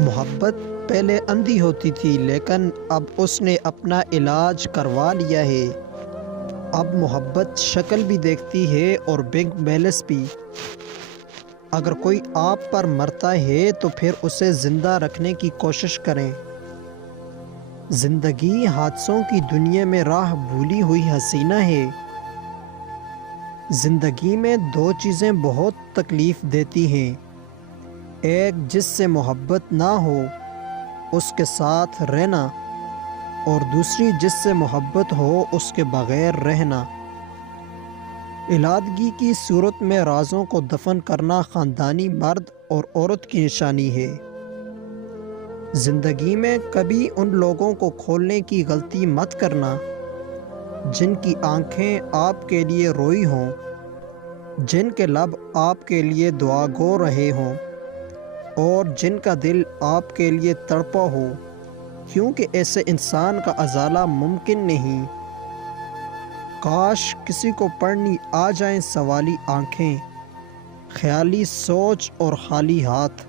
محبت پہلے اندھی ہوتی تھی لیکن اب اس نے اپنا علاج کروا لیا ہے۔ اب محبت شکل بھی دیکھتی ہے اور بینک بیلنس بھی۔ اگر کوئی آپ پر مرتا ہے تو پھر اسے زندہ رکھنے کی کوشش کریں۔ زندگی حادثوں کی دنیا میں راہ بھولی ہوئی حسینہ ہے۔ زندگی میں دو چیزیں بہت تکلیف دیتی ہیں، ایک جس سے محبت نہ ہو اس کے ساتھ رہنا، اور دوسری جس سے محبت ہو اس کے بغیر رہنا۔ علادگی کی صورت میں رازوں کو دفن کرنا خاندانی مرد اور عورت کی نشانی ہے۔ زندگی میں کبھی ان لوگوں کو کھولنے کی غلطی مت کرنا جن کی آنکھیں آپ کے لیے روئی ہوں، جن کے لب آپ کے لیے دعا گو رہے ہوں، اور جن کا دل آپ کے لیے تڑپا ہو، کیونکہ ایسے انسان کا ازالہ ممکن نہیں۔ کاش کسی کو پڑھنی آ جائیں سوالی آنکھیں، خیالی سوچ اور خالی ہاتھ۔